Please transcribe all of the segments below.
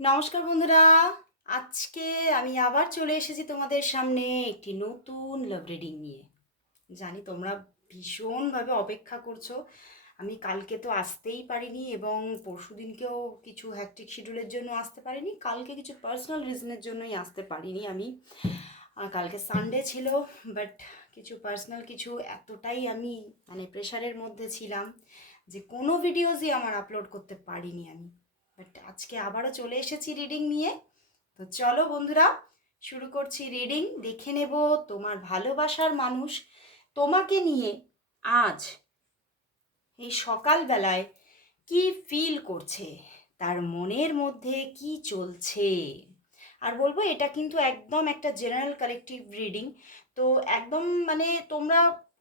নমস্কার বন্ধুরা। আজকে আমি আবার চলে এসেছি তোমাদের সামনে একটি নতুন লাভ রিডিং নিয়ে। জানি তোমরা ভীষণভাবে অপেক্ষা করছ। আমি কালকে তো আসতেই পারিনি এবং পরশু দিনকেও কিছু হ্যাকটিক শিডিউলের জন্য আসতে পারিনি। কালকে কিছু পার্সোনাল রিজনের জন্যই আসতে পারিনি আমি। কালকে সানডে ছিল বাট কিছু পার্সোনাল কিছু এতটাই আমি মানে প্রেশারের মধ্যে ছিলাম যে কোনো ভিডিওসই আমার আপলোড করতে পারিনি আমি। বাট আজকে আবারও চলে এসেছি রিডিং নিয়ে। তো চলো বন্ধুরা, শুরু করছি রিডিং দেখে নেব তোমার ভালোবাসার মানুষ তোমাকে নিয়ে আজ এই সকালবেলায় কি ফিল করছে? তার মনের মধ্যে কি চলছে? আর বলব, এটা কিন্তু একদম একটা জেনারেল কালেকটিভ রিডিং তো একদম মানে তোমরা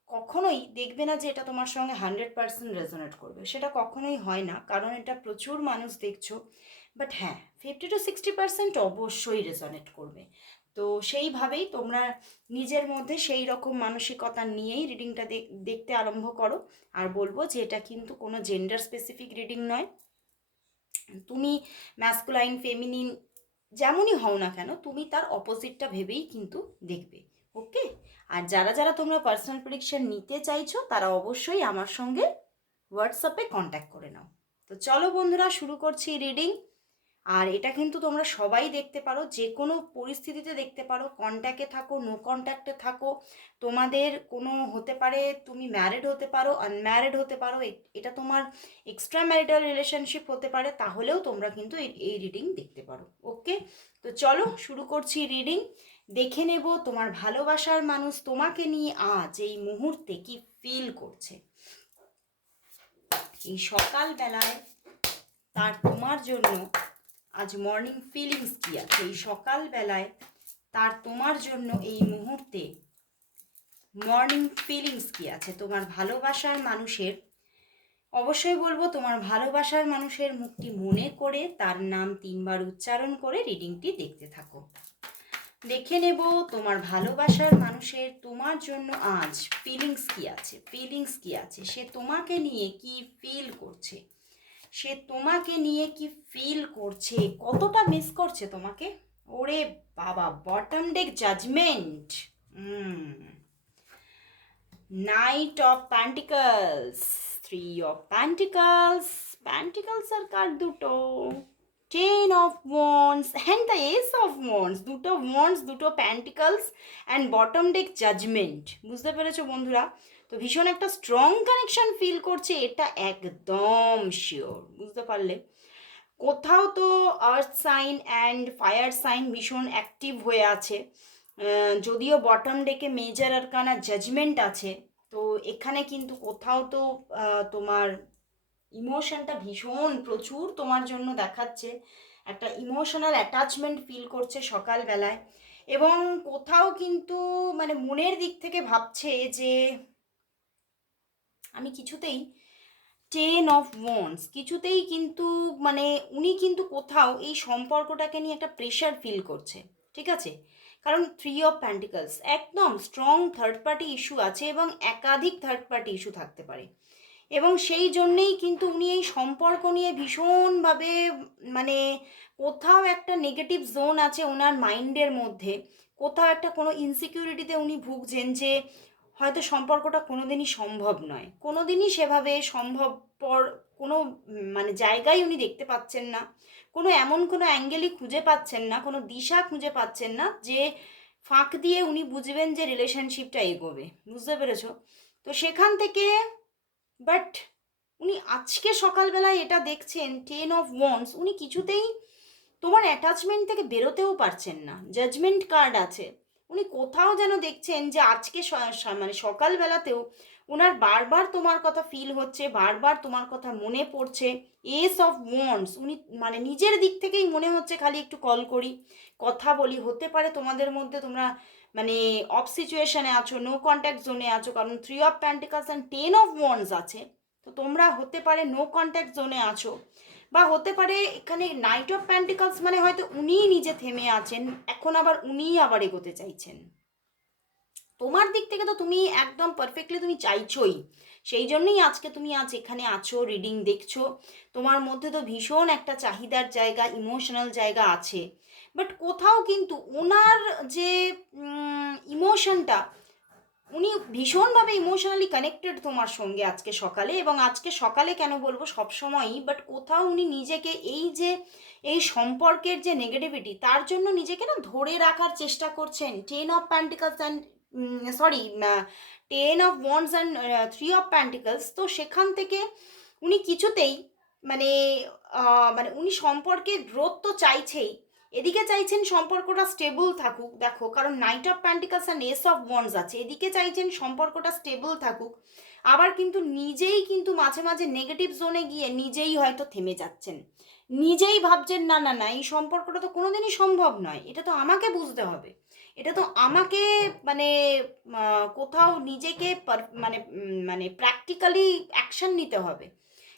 কখনোই দেখবে না যে এটা তোমার সঙ্গে হান্ড্রেড পার্সেন্ট রেজোনেট করবে। সেটা কখনোই হয় না, কারণ এটা প্রচুর মানুষ দেখছ। বাট হ্যাঁ ফিফটি টু সিক্সটি পার্সেন্ট অবশ্যই রেজনেট করবে। তো সেইভাবেই তোমরা নিজের মধ্যে সেই রকম মানসিকতা নিয়েই রিডিংটা দেখতে আরম্ভ করো। আর বলব যে এটা কিন্তু কোনো জেন্ডার স্পেসিফিক রিডিং নয়। তুমি ম্যাসকুলাইন ফেমিনিন যেমনই হও না কেন, তুমি তার অপোজিটটা ভেবেই কিন্তু দেখবে। ওকে? আর যারা যারা তোমরা পার্সোনাল প্রেডিকশন নিতে চাইছো, তারা অবশ্যই আমার সঙ্গে হোয়াটসঅ্যাপে কন্ট্যাক্ট করে নাও। তো চলো বন্ধুরা, শুরু করছি রিডিং আর এটা কিন্তু তোমরা সবাই দেখতে পারো যে কোনো পরিস্থিতিতে দেখতে পারো। কন্ট্যাক্টে থাকো নো কন্ট্যাক্টে থাকো। তোমাদের কোনো হতে পারে, তুমি ম্যারিড হতে পারো আনম্যারিড হতে পারো এটা তোমার এক্সট্রা ম্যারিটাল রিলেশনশিপ হতে পারে, তাহলেও তোমরা কিন্তু এই রিডিং দেখতে পারো। ওকে? তো চলো শুরু করছি রিডিং দেখে নেব তোমার ভালোবাসার মানুষ তোমাকে নিয়ে আজ এই মুহূর্তে কি ফিল করছে। এই সকালবেলায় তার তোমার জন্য আজ মর্নিং ফিলিংস কী আছে? এই সকালবেলায় তার তোমার জন্য এই মুহূর্তে মর্নিং ফিলিংস কী আছে? তোমার ভালোবাসার মানুষের, অবশ্যই বলব তোমার ভালোবাসার মানুষের মুখটি মনে করে তার নাম তিনবার উচ্চারণ করে রিডিংটি দেখতে থাকো। দেখে নেব তোমার ভালোবাসার মানুষের তোমার জন্য আজ ফিলিংস কি আছে ফিলিংস কি আছে? সে তোমাকে নিয়ে কি ফিল করছে? সে তোমাকে নিয়ে কি ফিল করছে? কতটা মিস করছে তোমাকে? ওরে বাবা bottom deck judgement knight of pentacles three of pentacles pentacles আর কার দুটো? Ten of wands hand the ace of wands দুটো ওয়ান্স দুটো pentacles and bottom deck judgement বুঝতে পেরেছ বন্ধুরা? তো ভীষণ একটা স্ট্রং কানেকশন ফিল করছে, এটা একদম শিওর বুঝতে পারলে? কোথাও তো earth sign and fire sign ভীষণ অ্যাক্টিভ হয়ে আছে। যদিও বটম ডেকে মেজার আর কানা জাজমেন্ট আছে, তো এখানে কিন্তু কোথাও তো তোমার ইমোশনটা ভীষণ প্রচুর তোমার জন্য দেখাচ্ছে। একটা ইমোশনাল অ্যাটাচমেন্ট ফিল করছে সকালবেলায়। এবং কোথাও কিন্তু মানে মনের দিক থেকে ভাবছে যে আমি কিছুতেই টেন অফ ওয়ান্স কিছুতেই কিন্তু মানে উনি কিন্তু কোথাও এই সম্পর্কটাকে নিয়ে একটা প্রেশার ফিল করছে, ঠিক আছে? কারণ থ্রি অফ প্যান্টিকলস একদম স্ট্রং থার্ড পার্টি ইস্যু আছে এবং একাধিক থার্ড পার্টি ইস্যু থাকতে পারে। এবং সেই জন্যেই কিন্তু উনি এই সম্পর্ক নিয়ে ভীষণভাবে মানে কোথাও একটা নেগেটিভ জোন আছে ওনার মাইন্ডের মধ্যে। কোথাও একটা কোনো ইনসিকিউরিটিতে উনি ভুগছেন যে হয়তো সম্পর্কটা কোনো দিনই সম্ভব নয়। কোনো দিনই সেভাবে সম্ভব পর কোনো মানে জায়গায় উনি দেখতে পাচ্ছেন না। কোনো এমন কোনো অ্যাঙ্গেলই খুঁজে পাচ্ছেন না, কোনো দিশা খুঁজে পাচ্ছেন না যে ফাঁক দিয়ে উনি বুঝবেন যে রিলেশনশিপটা এগোবে। বুঝতে পেরেছ? তো সেখান থেকে বাট উনি আজকে সকালবেলায় এটা দেখছেন টেন অফ ওয়ান্স উনি কিছুতেই তোমার অ্যাটাচমেন্ট থেকে বেরোতেও পারছেন না। জাজমেন্ট কার্ড আছে। উনি কোথাও যেন দেখছেন যে আজকে মানে সকালবেলাতেও ওনার বারবার তোমার কথা ফিল হচ্ছে, বারবার তোমার কথা মনে পড়ছে। এস অফ ওয়ান্স উনি মানে নিজের দিক থেকেই মনে হচ্ছে খালি একটু কল করি, কথা বলি, হতে পারে তোমাদের মধ্যে তোমরা মানে অফ সিচুয়েশনে আছো নো কন্ট্যাক্ট জোনে আছো, কারণ three of pentacles and ten of wands আছে। তো তোমরা হতে পারে নো কন্ট্যাক্ট জোনে আছো, বা হতে পারে এখানে নাইট অফ প্যান্টিকালস মানে হয়তো উনিই নিজে থেমে আছেন, এখন আবার উনিই আবার এগোতে চাইছেন। তোমার দিক থেকে তো তুমি একদম পারফেক্টলি তুমি চাইছোই, সেই জন্যই আজকে তুমি আজ এখানে আছো রিডিং দেখছ। তোমার মধ্যে তো ভীষণ একটা চাহিদার জায়গা ইমোশনাল জায়গা আছে। বাট কোথাও কিন্তু ওনার যে ইমোশনটা, উনি ভীষণভাবে ইমোশনালি কানেক্টেড তোমার সঙ্গে আজকে সকালে এবং আজকে সকালে কেন বলব সবসময়ই, বাট কোথাও উনি নিজেকে এই যে, এই সম্পর্কের যে নেগেটিভিটি তার জন্য নিজেকে না ধরে রাখার চেষ্টা করছেন। Ten of pentacles and sorry ten of wands and three of pentacles তো সেখান থেকে উনি কিছুতেই মানে মানে উনি সম্পর্কে গ্রোথ তো চাইছেই এদিকে চাইছেন সম্পর্কটা স্টেবল থাকুক, দেখো, কারণ knight of pentacles and ace of wands আছে। এদিকে চাইছেন সম্পর্কটা স্টেবল থাকুক, আবার কিন্তু নিজেই কিন্তু মাঝে মাঝে নেগেটিভ জোনে গিয়ে নিজেই হয়তো থেমে যাচ্ছেন। নিজেই ভাবছেন, না না না, এই সম্পর্কটা তো কোনোদিনই সম্ভব নয়। এটা তো আমাকে বুঝতে হবে। এটা তো আমাকে মানে কোথাও নিজেকে মানে মানে প্র্যাকটিক্যালি অ্যাকশন নিতে হবে।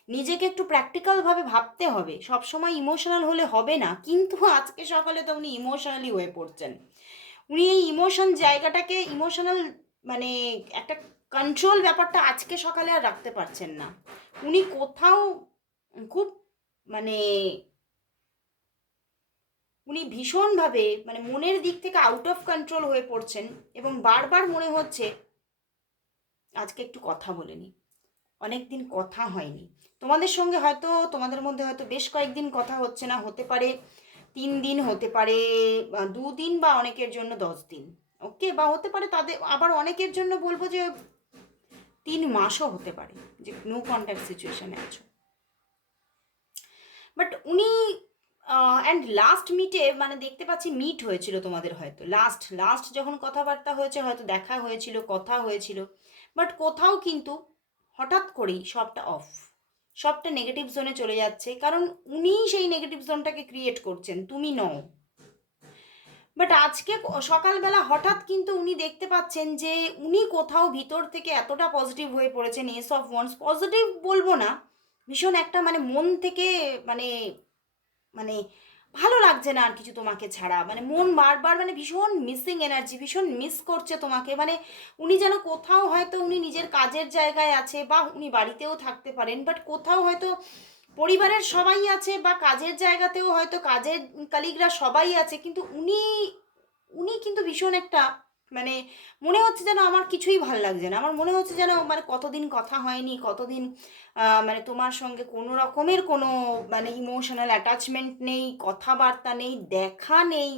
নিজেকে একটু প্র্যাকটিক্যালভাবে ভাবতে হবে। সবসময় ইমোশনাল হলে হবে না, কিন্তু আজকে সকালে তো উনি ইমোশনালি হয়ে পড়ছেন। উনি এই ইমোশন জায়গাটাকে ইমোশনাল মানে একটা কন্ট্রোল ব্যাপারটা আজকে সকালে আর রাখতে পারছেন না। উনি কোথাও খুব মানে উনি ভীষণভাবে মানে মনের দিক থেকে আউট অফ কন্ট্রোল হয়ে পড়ছেন এবং বারবার মনে হচ্ছে, আজকে একটু কথা বলে নি অনেক দিন কথা হয়নি। তোমাদের সঙ্গে হয়তো, তোমাদের মধ্যে হয়তো বেশ কয়েকদিন কথা হচ্ছে না, হতে পারে তিন দিন, হতে পারে দুদিন বা অনেকের জন্য দশ দিন। ওকে বা হতে পারে তাদের, আবার অনেকের জন্য বলব যে তিন মাসও হতে পারে, যে নো কন্ট্যাক্ট সিচুয়েশনে আছো। বাট উনি অ্যান্ড লাস্ট মিটে মানে দেখতে পাচ্ছি মিট হয়েছিল তোমাদের হয়তো। লাস্ট লাস্ট যখন কথাবার্তা হয়েছে, হয়তো দেখা হয়েছিল, কথা হয়েছিল। বাট কোথাও কিন্তু হঠাৎ করেই সবটা অফ সবটা নেগেটিভ জোনে চলে যাচ্ছে। কারণ উনি সেই নেগেটিভ জোনটাকে ক্রিয়েট করছেন, তুমি নও। বাট আজকে সকালবেলা হঠাৎ কিন্তু উনি দেখতে পাচ্ছেন যে উনি কোথাও ভিতর থেকে এতটা পজিটিভ হয়ে পড়েছেন এস অফ ওয়ান্স পজিটিভ বলব না, ভীষণ একটা মানে মন থেকে মানে মানে ভালো লাগছে না আর কিছু তোমাকে ছাড়া। মানে মন বারবার মানে ভীষণ মিসিং এনার্জি ভীষণ মিস করছে তোমাকে। মানে উনি যেন কোথাও হয়তো উনি নিজের কাজের জায়গায় আছে বা উনি বাড়িতেও থাকতে পারেন বাট কোথাও হয়তো পরিবারের সবাই আছে বা কাজের জায়গাতেও হয়তো কাজের কালিগরা সবাই আছে, কিন্তু উনি উনি কিন্তু ভীষণ একটা মানে মনে হচ্ছে যেন আমার কিছুই ভালো লাগছে না। আমার মনে হচ্ছে যেন মানে কতদিন কথা হয়নি, কতদিন মানে তোমার সঙ্গে কোনো রকমের কোনো মানে ইমোশনাল অ্যাটাচমেন্ট নেই, কথাবার্তা নেই, দেখা নেই।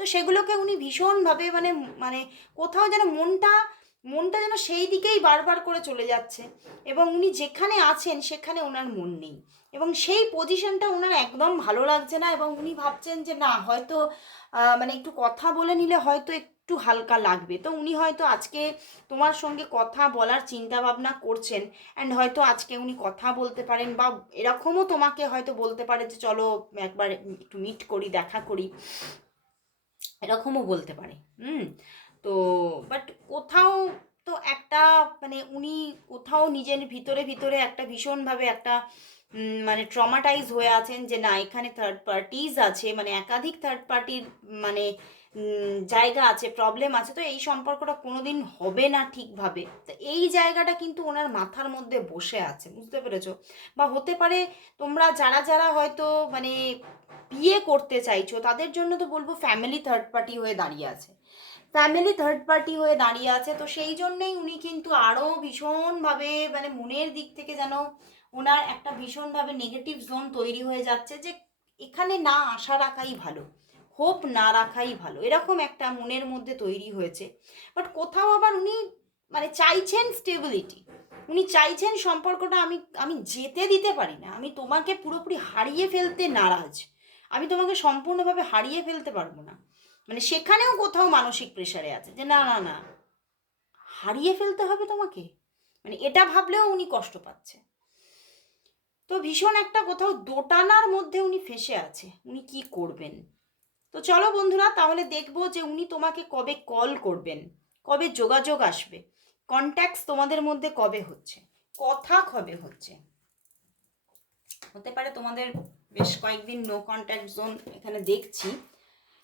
তো সেগুলোকে উনি ভীষণভাবে মানে মানে কোথাও যেন মনটা মনটা যেন সেই দিকেই বারবার করে চলে যাচ্ছে এবং উনি যেখানে আছেন সেখানে ওনার মন নেই এবং সেই পজিশনটা ওনার একদম ভালো লাগছে না এবং উনি ভাবছেন যে না, হয়তো মানে একটু কথা বলে নিলে হয়তো একটু হালকা লাগবে। তো উনি হয়তো আজকে তোমার সঙ্গে কথা বলার চিন্তা ভাবনা করছেন অ্যান্ড হয়তো আজকে উনি কথা বলতে পারেন বা এরকমও তোমাকে হয়তো বলতে পারে যে চলো একবার একটু মিট করি, দেখা করি। এরকমও বলতে পারে। হুম? তো বাট কোথাও তো একটা মানে উনি কোথাও নিজের ভিতরে ভিতরে একটা ভীষণভাবে একটা মানে ট্রমাটাইজ হয়ে আছেন যে না, এখানে থার্ড পার্টিজ আছে মানে একাধিক থার্ড পার্টির মানে জায়গা আছে প্রবলেম আছে, তো এই সম্পর্কটা কোনোদিন হবে না ঠিকভাবে। তো এই জায়গাটা কিন্তু ওনার মাথার মধ্যে বসে আছে, বুঝতে পেরেছ? বা হতে পারে তোমরা যারা যারা হয়তো মানে বিয়ে করতে চাইছো, তাদের জন্য তো বলব ফ্যামিলি থার্ড পার্টি হয়ে দাঁড়িয়ে আছে। ফ্যামিলি থার্ড পার্টি হয়ে দাঁড়িয়ে আছে, তো সেই জন্যেই উনি কিন্তু আরও ভীষণভাবে মানে মনের দিক থেকে যেন ওনার একটা ভীষণভাবে নেগেটিভ জোন তৈরি হয়ে যাচ্ছে যে এখানে না আশা রাখাই ভালো হোপ না রাখাই ভালো, এরকম একটা মনের মধ্যে তৈরি হয়েছে। বাট কোথাও আবার উনি মানে চাইছেন স্টেবিলিটি উনি চাইছেন সম্পর্কটা আমি আমি যেতে দিতে পারি না, আমি তোমাকে পুরোপুরি হারিয়ে ফেলতে নারাজ, আমি তোমাকে সম্পূর্ণভাবে হারিয়ে ফেলতে পারব না। মানে সেখানেও কোথাও মানসিক প্রেশারে আছে যে না না না, হারিয়ে ফেলতে হবে তোমাকে। মানে এটা ভাবলেও উনি কষ্ট পাচ্ছে। তো ভীষণ একটা কোথাও দোটানার মধ্যে উনি ফেসে আছে। উনি কি করবেন? তো চলো বন্ধুরা, তাহলে দেখব যে উনি তোমাকে কবে কল করবেন, কবে যোগাযোগ আসবে কন্ট্যাক্টস তোমাদের মধ্যে কবে হচ্ছে, কথা কবে হচ্ছে? হতে পারে তোমাদের বেশ কয়েকদিন নো কন্ট্যাক্ট জোন এখানে দেখছি।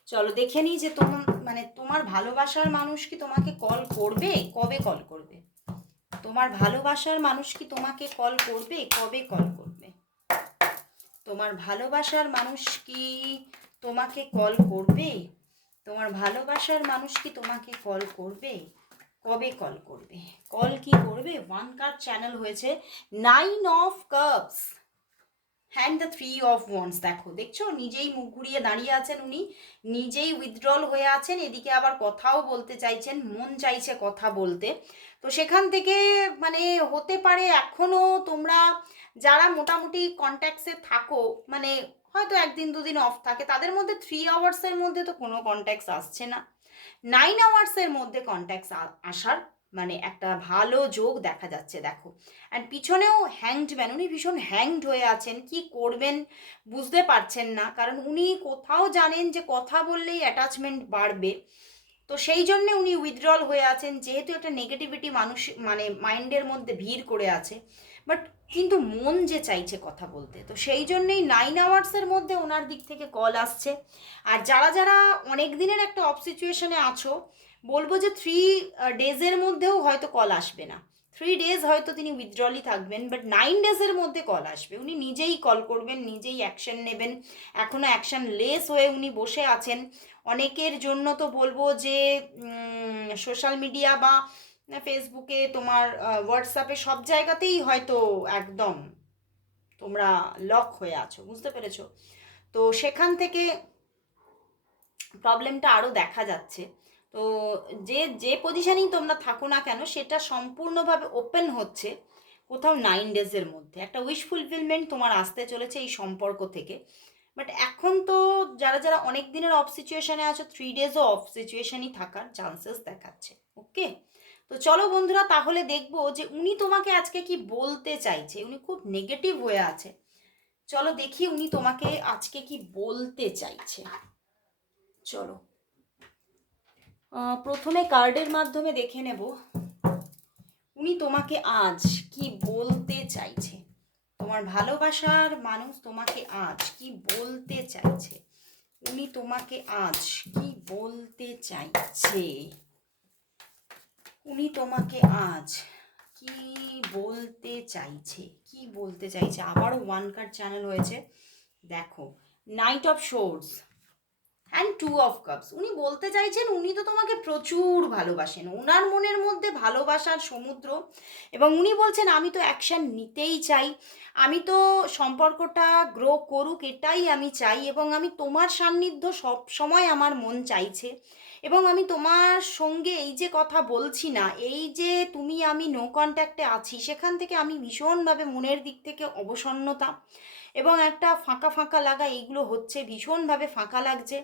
চলো দেখে নিই যে তোমার মানে তোমার ভালোবাসার মানুষ কি তোমাকে কল করবে? কবে কল করবে? তোমার ভালোবাসার মানুষ কি তোমাকে কল করবে? কবে কল করবে? তোমার ভালোবাসার মানুষ কি তোমাকে কল করবে? তোমার ভালোবাসার মানুষ কি তোমাকে কল করবে? কবে কল করবে? কল কি করবে? ওয়ান কার্ড চ্যানেল হয়েছে nine of cups. Hand the three of wands দেখো, দেখছ? নিজেই মুখ ঘুরিয়ে দাঁড়িয়ে আছেন উনি, নিজেই উইথড্রল হয়ে আছেন, এদিকে আবার কথাও বলতে চাইছেন, মন চাইছে কথা বলতে। তো সেখান থেকে মানে হতে পারে এখনও তোমরা যারা মোটামুটি কন্ট্যাক্টসে থাকো মানে হয়তো একদিন দুদিন অফ থাকে, তাদের মধ্যে থ্রি আওয়ার্সের মধ্যে তো কোনো কন্ট্যাক্টস আসছে না। নাইন আওয়ার্সের মধ্যে কন্ট্যাক্টস আসার মানে একটা ভালো যোগ দেখা যাচ্ছে, দেখো। অ্যান্ড পিছনেও হ্যাংড ম্যান উনি ভীষণ হ্যাংড হয়ে আছেন, কি করবেন বুঝতে পারছেন না, কারণ উনি কোথাও জানেন যে কথা বললেই অ্যাটাচমেন্ট বাড়বে। তো সেই জন্যে উনি উইথড্রল হয়ে আছেন, যেহেতু একটা নেগেটিভিটি মানুষ মানে মাইন্ডের মধ্যে ভিড় করে আছে। বাট কিন্তু মন যে চাইছে কথা বলতে, তো সেই জন্যেই নাইন আওয়ার্সের মধ্যে ওনার দিক থেকে কল আসছে। আর যারা যারা অনেক দিনের একটা অফ সিচুয়েশনে আছো বলব যে থ্রি ডেজের মধ্যেও হয়তো কল আসবে না। থ্রি ডেজ হয়তো তিনি উইথড্রলই থাকবেন বাট নাইন ডেজের মধ্যে কল আসবে। উনি নিজেই কল করবেন, নিজেই অ্যাকশন নেবেন। এখনও অ্যাকশন লেস হয়ে উনি বসে আছেন। অনেকের জন্য তো বলব যে সোশ্যাল মিডিয়া বা ফেসবুকে তোমার হোয়াটসঅ্যাপে সব জায়গাতেই হয়তো একদম তোমরা লক হয়ে আছো, বুঝতে পেরেছ? তো সেখান থেকে প্রবলেমটা আরও দেখা যাচ্ছে। তো যে যে পজিশানেই তোমরা থাকো না কেন, সেটা সম্পূর্ণভাবে ওপেন হচ্ছে কোথাও নাইন ডেজের মধ্যে। একটা উইশ ফুলফিলমেন্ট তোমার আসতে চলেছে এই সম্পর্ক থেকে। বাট এখন তো যারা যারা অনেক দিনের অফ সিচুয়েশানে আছো থ্রি ডেজও অফ সিচুয়েশনই থাকার চান্সেস দেখাচ্ছে। ওকে তো চলো বন্ধুরা, তাহলে দেখব যে উনি তোমাকে আজকে কি বলতে চাইছে। উনি খুব নেগেটিভ হয়ে আছে। চলো দেখি উনি তোমাকে আজকে কি বলতে চাইছে। চলো। প্রথমে কার্ডের মাধ্যমে দেখে নেব। উনি তোমাকে আজ কি বলতে চাইছে? তোমার ভালোবাসার মানুষ তোমাকে আজ কি বলতে চাইছে? উনি তোমাকে আজ কি বলতে চাইছে? উনি তোমাকে আজ কি বলতে চাইছে? কি বলতে চাইছে? আবারও ওয়ান কার্ড চ্যানেল হয়েছে। দেখো, knight of swords and two of cups উনি বলতে চাইছেন, উনি তো তোমাকে প্রচুর ভালোবাসেন। ওনার মনের মধ্যে ভালোবাসার সমুদ্র। এবং উনি বলছেন, আমি তো অ্যাকশান নিতেই চাই। আমি তো সম্পর্কটা গ্রো করুক, এটাই আমি চাই। এবং আমি তোমার সান্নিধ্য সব সময় আমার মন চাইছে। এবং আমি তোমার সঙ্গে এই যে কথা বলছি না, এই যে তুমি আমি নো কন্ট্যাক্টে আছি, সেখান থেকে আমি ভীষণভাবে মনের দিক থেকে অবসন্নতা। এবং একটা ফাঁকা ফাঁকা লাগা, এইগুলো হচ্ছে। ভীষণভাবে ফাঁকা লাগছে।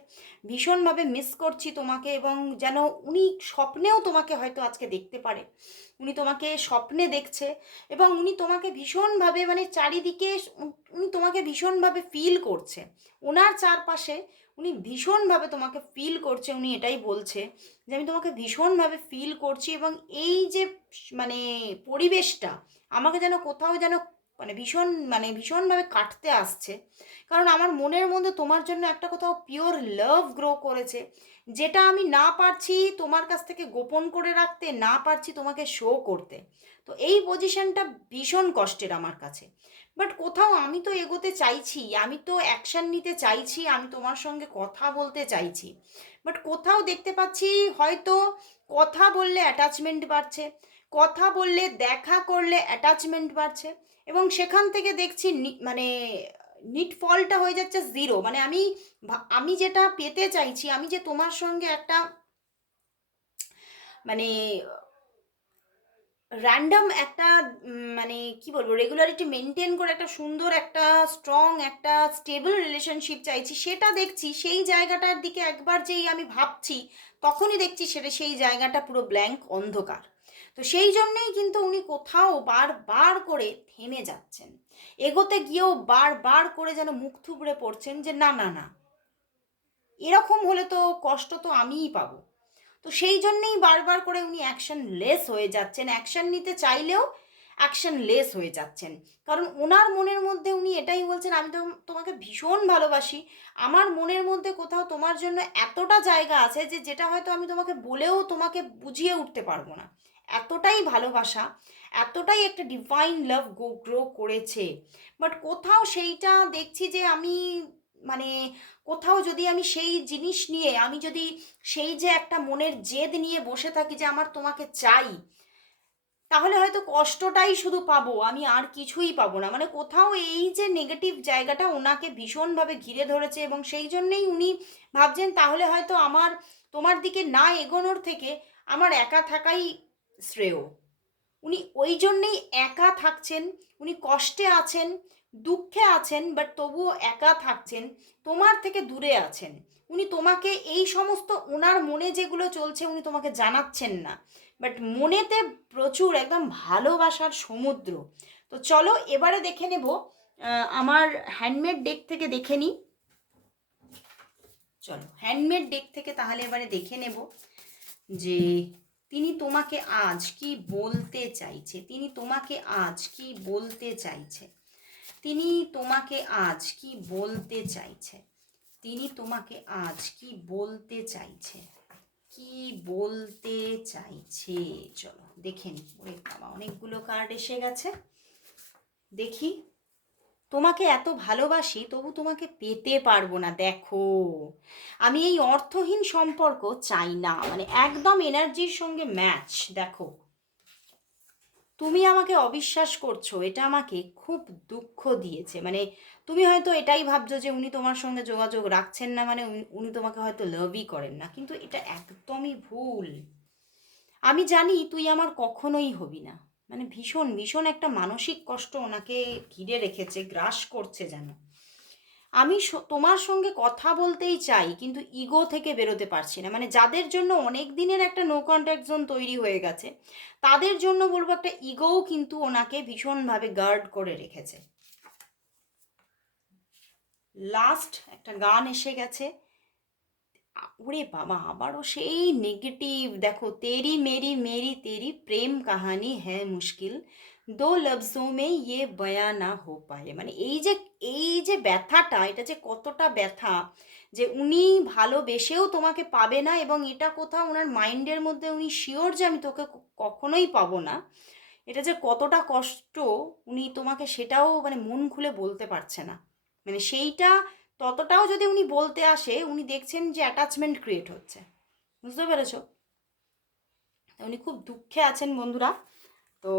ভীষণভাবে মিস করছি তোমাকে এবং যেন উনি স্বপ্নেও তোমাকে হয়তো আজকে দেখতে পারে। উনি তোমাকে স্বপ্নে দেখছে এবং উনি তোমাকে ভীষণভাবে মানে চারিদিকে উনি তোমাকে ভীষণভাবে ফিল করছে। ওনার চারপাশে উনি ভীষণভাবে তোমাকে ফিল করছে, উনি এটাই বলছে যে আমি তোমাকে ভীষণভাবে ফিল করছি এবং এই যে মানে পরিবেশটা, আমাকে যেন কোথাও যেন মানে ভীষণ মানে ভীষণভাবে কাটতে আসছে। কারণ আমার মনের মধ্যে তোমার জন্য একটা কোথাও পিওর লাভ গ্রো করেছে, যেটা আমি না পারছি তোমার কাছ থেকে গোপন করে রাখতে, না পারছি তোমাকে শো করতে। তো এই পজিশনটা ভীষণ কষ্টের আমার কাছে। বাট কোথাও আমি তো এগোতে চাইছি, আমি তো অ্যাকশান নিতে চাইছি, আমি তোমার সঙ্গে কথা বলতে চাইছি। বাট কোথাও দেখতে পাচ্ছি হয়তো কথা বললে অ্যাটাচমেন্ট বাড়ছে, কথা বললে দেখা করলে অ্যাটাচমেন্ট বাড়ছে। এবং সেখান থেকে দেখছি মানে নিট ফলটা হয়ে যাচ্ছে জিরো মানে আমি আমি যেটা পেতে চাইছি, আমি যে তোমার সঙ্গে একটা মানে র্যান্ডম একটা মানে কি বলব রেগুলারিটি মেনটেন করে একটা সুন্দর একটা স্ট্রং একটা স্টেবল রিলেশনশিপ চাইছি, সেটা দেখছি, সেই জায়গাটার দিকে একবার যেই আমি ভাবছি, তখনই দেখছি সেটা, সেই জায়গাটা পুরো ব্ল্যাঙ্ক অন্ধকার। তো সেই জন্যেই কিন্তু উনি কোথাও বারবার করে থেমে যাচ্ছেন। এগোতে গিয়েও বারবার করে যেন মুখ থুবড়ে পড়ছেন যে, না না না, এরকম হলে তো কষ্ট তো আমিই পাবো। তো সেই জন্যেই বারবার করে উনি অ্যাকশন লেস হয়ে যাচ্ছেন। অ্যাকশন নিতে চাইলেও অ্যাকশন লেস হয়ে যাচ্ছেন। কারণ ওনার মনের মধ্যে উনি এটাই বলছেন, আমি তো তোমাকে ভীষণ ভালোবাসি। আমার মনের মধ্যে কোথাও তোমার জন্য এতটা জায়গা আছে যে, যেটা হয়তো আমি তোমাকে বলেও তোমাকে বুঝিয়ে উঠতে পারব না। এতটাই ভালোবাসা, এতটাই একটা ডিভাইন লাভ গো গ্রো করেছে। বাট কোথাও সেইটা দেখছি যে আমি মানে কোথাও যদি আমি সেই জিনিস নিয়ে, আমি যদি সেই যে একটা মনের জেদ নিয়ে বসে থাকি যে আমার তোমাকে চাই, তাহলে হয়তো কষ্টটাই শুধু পাবো, আমি আর কিছুই পাবো না। মানে কোথাও এই যে নেগেটিভ জায়গাটা ওনাকে ভীষণভাবে ঘিরে ধরেছে এবং সেই জন্যেই উনি ভাবছেন তাহলে হয়তো আমার, তোমার দিকে না এগোনোর থেকে আমার একা থাকাই শ্রেয়। উনি ওই জন্যেই একা থাকছেন, উনি কষ্টে আছেন, দুঃখে আছেন বাট তবুও একা থাকছেন, তোমার থেকে দূরে আছেন। উনি তোমাকে এই সমস্ত, ওনার মনে যেগুলো চলছে, উনি তোমাকে জানাচ্ছেন না। বাট মনেতে প্রচুর একদম ভালোবাসার সমুদ্র। তো চলো এবারে দেখে নেব আমার হ্যান্ডমেড ডেক থেকে দেখে নিই। চলো হ্যান্ডমেড ডেক থেকে তাহলে এবারে দেখে নেব যে তিনি তোমাকে আজ কি বলতে চাইছে? তিনি তোমাকে আজ কি বলতে চাইছে? তিনি তোমাকে আজ কি বলতে চাইছে? তিনি তোমাকে আজ কি বলতে চাইছে? কি বলতে চাইছে? চলো দেখে নি। অনেকগুলো কার্ড এসে গেছে। দেখি। তোমাকে এত ভালোবাসি, তবু তোমাকে পেতে পারব না, দেখো। আমি এই অর্থহীন সম্পর্ক চাই না মানে একদম এনার্জির সঙ্গে ম্যাচ, দেখো। তুমি আমাকে অবিশ্বাস করছ, এটা আমাকে খুব দুঃখ দিয়েছে মানে তুমি হয়তো এটাই ভাবছ যে উনি তোমার সঙ্গে যোগাযোগ রাখছেন না মানে উনি- তোমাকে হয়তো লাভই করেন না, কিন্তু এটা একদমই ভুল। আমি জানি তুই আমার কখনোই হবি না। মানে ভীষণ ভীষণ একটা মানসিক কষ্ট ওনাকে ঘিরে রেখেছে, গ্রাস করছে যেন। আমি তোমার সঙ্গে কথা বলতেই চাই, কিন্তু ইগো থেকে বেরোতে পারছি না। মানে যাদের জন্য অনেক দিনের একটা নো কন্ট্যাক্ট জোন তৈরি হয়ে গেছে, তাদের জন্য বলব একটা ইগোও কিন্তু ওনাকে ভীষণভাবে গার্ড করে রেখেছে। লাস্ট একটা গান এসে গেছে। ওরে বাবা, আবারও সেই নেগেটিভ দেখো, তেরি মেরি মেরি তেরি প্রেম কাহানি হ্যাঁ মুশকিল। দো লফজো মে ইয়ে বয়া না হো পায়ে। মানে এই যে এই যে ব্যথাটা, এটা যে কতটা ব্যথা যে উনি ভালোবেসেও তোমাকে পাবে না এবং এটা কোথাও ওনার মাইন্ডের মধ্যে উনি শিওর যে আমি তোকে কখনোই পাবো না। এটা যে কতটা কষ্ট, উনি তোমাকে সেটাও মানে মন খুলে বলতে পারছে না। মানে সেইটা ততটাও যদি উনি বলতে আসে, উনি দেখছেন যে অ্যাটাচমেন্ট ক্রিয়েট হচ্ছে। বুঝতে পেরেছ? উনি খুব দুঃখে আছেন বন্ধুরা। তো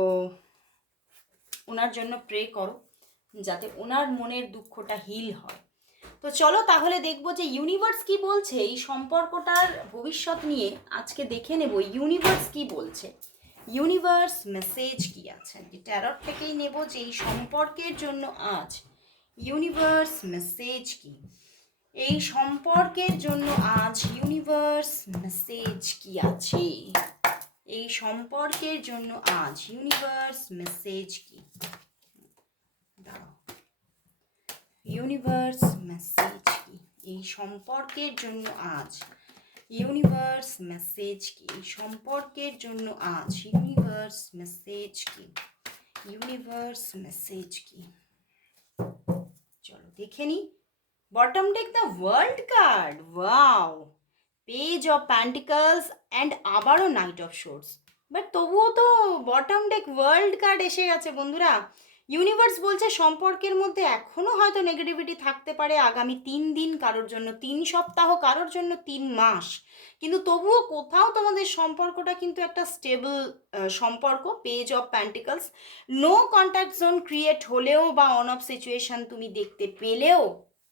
ওনার জন্য প্রে করো, যাতে ওনার মনের দুঃখটা হিল হয়। তো চলো তাহলে দেখব যে ইউনিভার্স কি বলছে, এই সম্পর্কটার ভবিষ্যৎ নিয়ে আজকে দেখে নেব ইউনিভার্স কি বলছে। ইউনিভার্স মেসেজ কি আছে? ট্যারট থেকেই নেব যে এই সম্পর্কের জন্য আজ ইউনিভার্স মেসেজ কি? এই সম্পর্কের জন্য আজ ইউনিভার্স মেসেজ কি আছে? এই সম্পর্কের জন্য আজ ইউনিভার্স মেসেজ কি? দাঁড়াও। ইউনিভার্স মেসেজ কি? এই সম্পর্কের জন্য আজ ইউনিভার্স মেসেজ কি? এই সম্পর্কের জন্য আজ ইউনিভার্স মেসেজ কি? ইউনিভার্স মেসেজ কি? চলো, দেখে নি। Bottom take the world card wow page of pentacles and আবারও নাইট অফ শোর্স বাট তবুও তো বটম ডেক ওয়ার্ল্ড কার্ড এসে গেছে, বন্ধুরা। ইউনিভার্স বলছে সম্পর্কের মধ্যে এখনও হয়তো নেগেটিভিটি থাকতে পারে আগামী তিন দিন, কারোর জন্য তিন সপ্তাহ, কারোর জন্য তিন মাস। কিন্তু তবুও কোথাও তোমাদের সম্পর্কটা কিন্তু একটা স্টেবল সম্পর্ক page of pentacles no contact zone create হলেও বা অন অফ সিচুয়েশন তুমি দেখতে পেলেও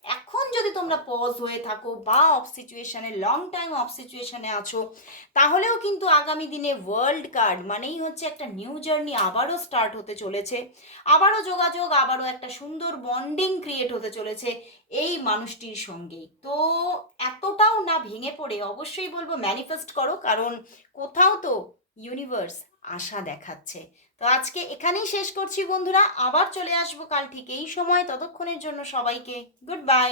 এখন যদি তোমরা পজ হয়ে থাকো বা অফ সিচুয়েশানে লং টাইম অফ সিচুয়েশানে আছো, তাহলেও কিন্তু আগামী দিনে ওয়ার্ল্ড কার্ড মানেই হচ্ছে একটা নিউ জার্নি আবারও স্টার্ট হতে চলেছে। আবারও যোগাযোগ, আবারও একটা সুন্দর বন্ডিং ক্রিয়েট হতে চলেছে এই মানুষটির সঙ্গেই তো এতটাও না ভেঙে পড়ে অবশ্যই বলব ম্যানিফেস্ট করো, কারণ কোথাও তো ইউনিভার্স আশা দেখাচ্ছে। তো আজকে এখানেই শেষ করছি বন্ধুরা। আবার চলে আসব কাল ঠিক এই সময়। ততক্ষণের জন্য সবাইকে গুড বাই।